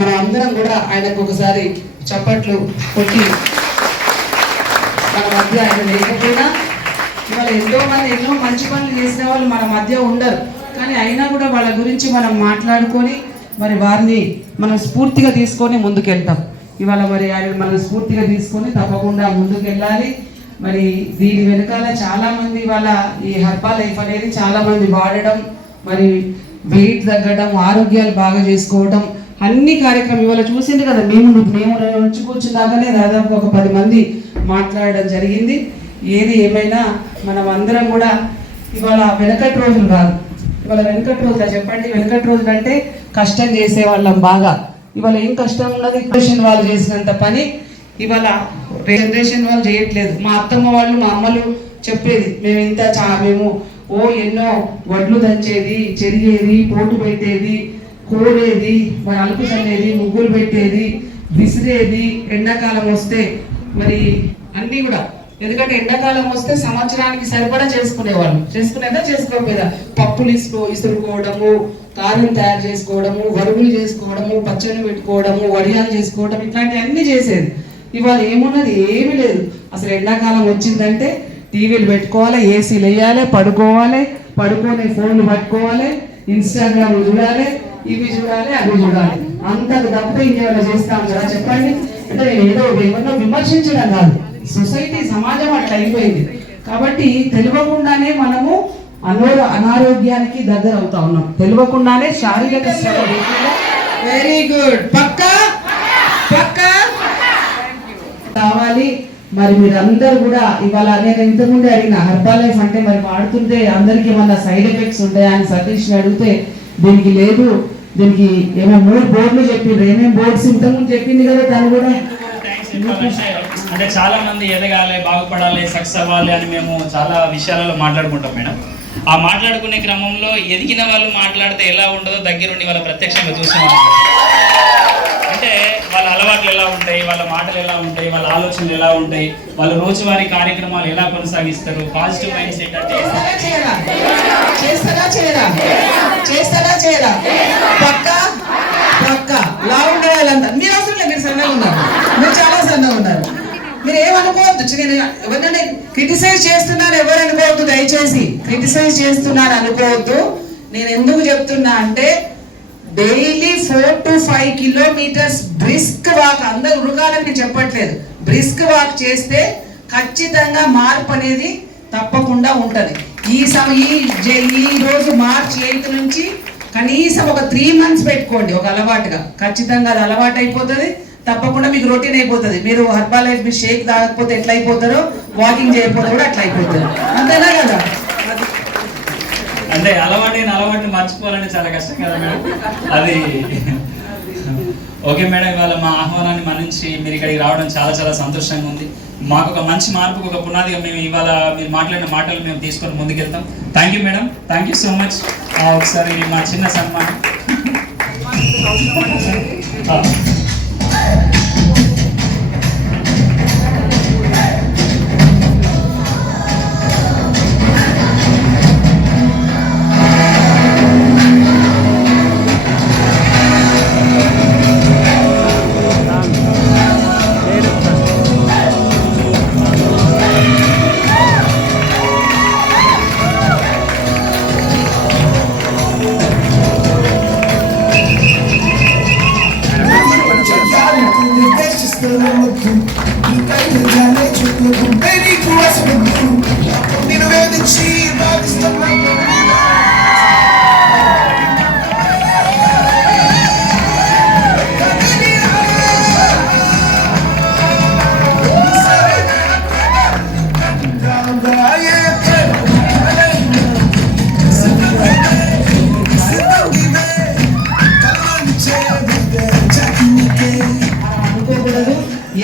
మనం అందరం కూడా ఆయనకు ఒకసారి చప్పట్లు కొట్టి మన మధ్య ఆయన లేకపోయినా ఇవాళ ఎంతో మంది ఎన్నో మంచి పనులు చేసిన వాళ్ళు మన మధ్య ఉండరు. కానీ అయినా కూడా వాళ్ళ గురించి మనం మాట్లాడుకొని మరి వారిని మనం స్ఫూర్తిగా తీసుకొని ముందుకెళ్తాం. ఇవాళ మరి ఆయన మనం స్ఫూర్తిగా తీసుకొని తప్పకుండా ముందుకెళ్ళాలి. మరి దీని వెనకాల చాలామంది ఇవాళ ఈ హెర్బల్ లైఫ్ అనేది చాలామంది వాడడం, మరి వెయిట్ తగ్గడం, ఆరోగ్యాలు బాగా చేసుకోవడం, అన్ని కార్యక్రమం ఇవాళ చూసింది కదా. మేము నుంచి కూర్చున్నాకనే దాదాపు ఒక 10 మంది మాట్లాడడం జరిగింది. ఏది ఏమైనా మనం అందరం కూడా ఇవాళ వెనకటి రోజులు కాదు, ఇవాళ వెనకటి రోజులు చెప్పండి. వెనకటి రోజులు అంటే కష్టం చేసే వాళ్ళం బాగా. ఇవాళ ఏం కష్టం ఉన్నది? జనరేషన్ వాళ్ళు చేసినంత పని ఇవాళ జనరేషన్ వాళ్ళు చేయట్లేదు. మా అత్తమ్మ వాళ్ళు, మా అమ్మలు చెప్పేది, మేము ఎన్నో వడ్లు దంచేది, చెరిగేది, పోటు పెట్టేది, కోరేది, మరి అలుపు చల్లేది, ముగ్గులు పెట్టేది, విసిరేది. ఎండాకాలం వస్తే మరి అన్నీ కూడా, ఎందుకంటే ఎండాకాలం వస్తే సంవత్సరానికి సరిపడా చేసుకునేదా చేసుకోకపోయేదా? పప్పులు ఇసురుకోవడము, కారం తయారు చేసుకోవడము, వరుగులు చేసుకోవడము, పచ్చళ్ళు పెట్టుకోవడము, వడియాలు చేసుకోవడం, ఇట్లాంటివన్నీ చేసేది. ఇవాళ ఏమున్నది? ఏమీ లేదు. అసలు ఎండాకాలం వచ్చిందంటే టీవీలు పెట్టుకోవాలి, ఏసీలు వేయాలి, పడుకోవాలి, పడుకొని ఫోన్లు పట్టుకోవాలి, ఇన్స్టాగ్రామ్ చూడాలి, ఇవి చూడాలి, అవి చూడాలి. అంతకు తప్ప ఇంకేమైనా చేస్తాం కదా చెప్పండి? అంటే ఏదో ఏమన్నా విమర్శించడం కాదు, సొసైటీ సమాజం అట్లా అయిపోయింది. కాబట్టి తెలియకుండానే మనము అనారోగ్యానికి దగ్గర అవుతా ఉన్నాం. తెలియకుండానే శారీరక శ్రమ. Very good. పక్కా పక్కా కావాలి. మరి మీరందరూ కూడా ఇవాళ నేను ఇంతకుముందే అడిగిన హెర్బల్ లైఫ్ అంటే మరి వాడుతుంటే అందరికి ఏమన్నా సైడ్ ఎఫెక్ట్స్ ఉంటాయా అని సతీష్ని అడిగితే దీనికి లేదు, దీనికి ఏమో 3 బోర్డులు చెప్పిండ్రు. ఏమేమి బోర్డ్స్ ఇంతకుముందు చెప్పింది కదా తను కూడా. అంటే చాలా మంది ఎదగాలి, బాగుపడాలి, సక్సెస్ అవ్వాలి అని మేము చాలా విషయాలలో మాట్లాడుకుంటాం మేడం. ఆ మాట్లాడుకునే క్రమంలో ఎదిగిన వాళ్ళు మాట్లాడితే ఎలా ఉండదో దగ్గరుండి వాళ్ళ ప్రత్యక్షంగా చూసిన అంటే వాళ్ళ అలవాట్లు ఎలా ఉంటాయి, వాళ్ళ మాటలు ఎలా ఉంటాయి, వాళ్ళ ఆలోచనలు ఎలా ఉంటాయి, వాళ్ళ రోజువారీ కార్యక్రమాలు ఎలా కొనసాగిస్తారు, పాజిటివ్ మైండ్ సెట్ అంటే చేస్తారా పక్కా పక్కా. లా ఉండే వాళ్ళంతా మీరు అవసరం లేదు, మీరు సన్నగా ఉన్నారు, మీరు చాలా సన్నగా ఉన్నారు. మీరు ఏమనుకోవద్దు, నేను ఎవరినైనా క్రిటిసైజ్ చేస్తున్నాను ఎవరు అనుకోవద్దు, దయచేసి క్రిటిసైజ్ చేస్తున్నాను అనుకోవద్దు. నేను ఎందుకు చెప్తున్నా అంటే daily 4 to 5 kilometres brisk walk, అందరు ఉరగాలని నేను చెప్పట్లేదు, బ్రిస్క్ వాక్ చేస్తే ఖచ్చితంగా మార్పు అనేది తప్పకుండా ఉంటది. ఈ రోజు మార్చి 8 నుంచి కనీసం ఒక 3 months పెట్టుకోండి ఒక అలవాటుగా. ఖచ్చితంగా అది అలవాటు అయిపోతుంది, తప్పకుండా మీకు రొటీన్ అయిపోతుంది. మీరు హెర్బల్ లైఫ్ మీరు షేక్ తాగకపోతే ఎట్లా అయిపోతారో, వాకింగ్ చేయకపోతే కూడా అట్లా అయిపోతారు. అంతేనా కదా? అంటే అలవాటుని మర్చిపోవాలంటే చాలా కష్టం కదా మేడం. అది ఓకే మేడం, ఇవాళ మా ఆహ్వానాన్ని మన్నించి మీరు ఇక్కడికి రావడం చాలా చాలా సంతోషంగా ఉంది. మాకు ఒక మంచి మార్పుకు ఒక పునాదిగా మేము ఇవాళ మీరు మాట్లాడిన మాటలు మేము తీసుకొని ముందుకెళ్తాం. Thank you madam, thank you so much. ఒకసారి మా చిన్న సన్మానం.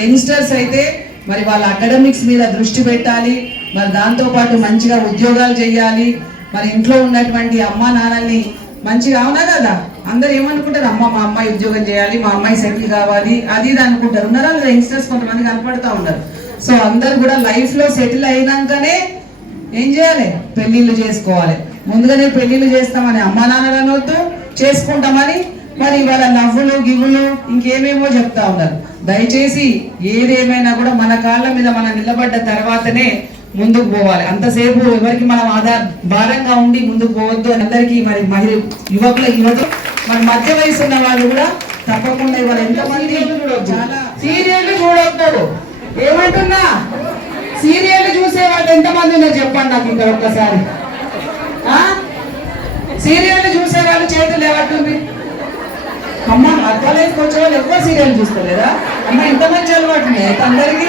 యంగ్స్టర్స్ అయితే మరి వాళ్ళ అకాడమిక్స్ మీద దృష్టి పెట్టాలి, మరి దాంతోపాటు మంచిగా ఉద్యోగాలు చేయాలి. మరి ఇంట్లో ఉన్నటువంటి అమ్మ నాన్నల్ని మంచిగా, అవునా కదా? అందరు ఏమనుకుంటారు, మా అమ్మాయి ఉద్యోగం చేయాలి, మా అమ్మాయి సెటిల్ కావాలి, అది ఇది అనుకుంటారు. ఉన్నారా లేదా యంగ్స్టర్స్? కొంతమంది కనపడుతూ ఉన్నారు. సో అందరు కూడా లైఫ్లో సెటిల్ అయినాకనే ఏం చేయాలి? పెళ్ళిళ్ళు చేసుకోవాలి. ముందుగానే పెళ్ళిళ్ళు చేస్తామని అమ్మా నాన్నలు అనొద్దు, చేసుకుంటామని మరి ఇవాళ నవ్వులు గివ్వులు ఇంకేమేమో చెప్తా ఉన్నారు. దయచేసి ఏదేమైనా కూడా మన కాళ్ళ మీద మనం నిలబడ్డ తర్వాతనే ముందుకు పోవాలి. అంతసేపు ఎవరికి మనం భారంగా ఉండి ముందుకు పోవద్దు అని అందరికీ మరి మహిళ యువత మన మధ్య వయసు ఉన్న వాళ్ళు కూడా తప్పకుండా ఇవాళ ఎంతమంది చాలా సీరియల్ చూడొద్దు. ఏమంటున్నా, సీరియల్ చూసే వాళ్ళు ఎంతమంది ఉన్నారు చెప్పండి నాకు ఇక్కడ ఒక్కసారి. సీరియల్ చూసే వాళ్ళు చేతులు ఏమంటుంది? అమ్మ కాలేజ్కి వచ్చే వాళ్ళు ఎక్కువ సీరియల్ చూస్తలేదా? అమ్మ ఇంత మంచి అలవాటు అందరికి.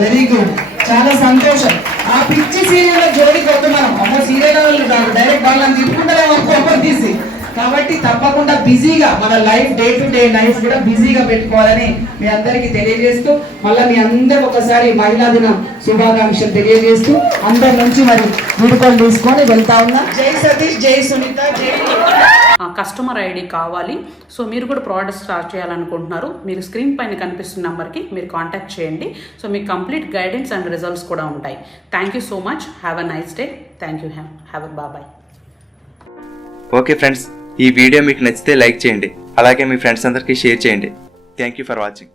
వెరీ గుడ్, చాలా సంతోషం. ఆ పిచ్చి సీరియల్ జోడికి వద్దు మనం. అమ్మ సీరియల్ వాళ్ళు డైరెక్ట్ వాళ్ళని తిప్పుకుంటారేమో కోపం తీసి. కాబట్టి తప్పకుండా బిజీగా మన life day to day life కూడా బిజీగా పెట్టుకోవాలని మీ అందరికీ తెలియజేస్తూ మళ్ళీ మీ అందరూ ఒకసారి మహిళా దినం శుభాకాంక్షలు తెలియజేస్తూ అందరి నుంచి మరి వీడుకోలు తీసుకొని వెళ్తా ఉన్నా. జై సతీష్, జై సునీత, జై. కస్టమర్ ఐడి కావాలి. సో మీరు కూడా ప్రోడక్ట్ స్టార్ట్ చేయాలనుకుంటున్నారు, మీరు స్క్రీన్ పైన కనిపిస్తున్న నెంబర్కి మీరు కాంటాక్ట్ చేయండి. సో మీకు కంప్లీట్ గైడెన్స్ అండ్ రిజల్ట్స్ కూడా ఉంటాయి. Thank you so much. Have a nice day. Thank you. Have a bye. Okay friends, ఈ వీడియో మీకు నచ్చితే లైక్ చేయండి, అలాగే మీ ఫ్రెండ్స్ అందరికీ షేర్ చేయండి. Thank you for watching.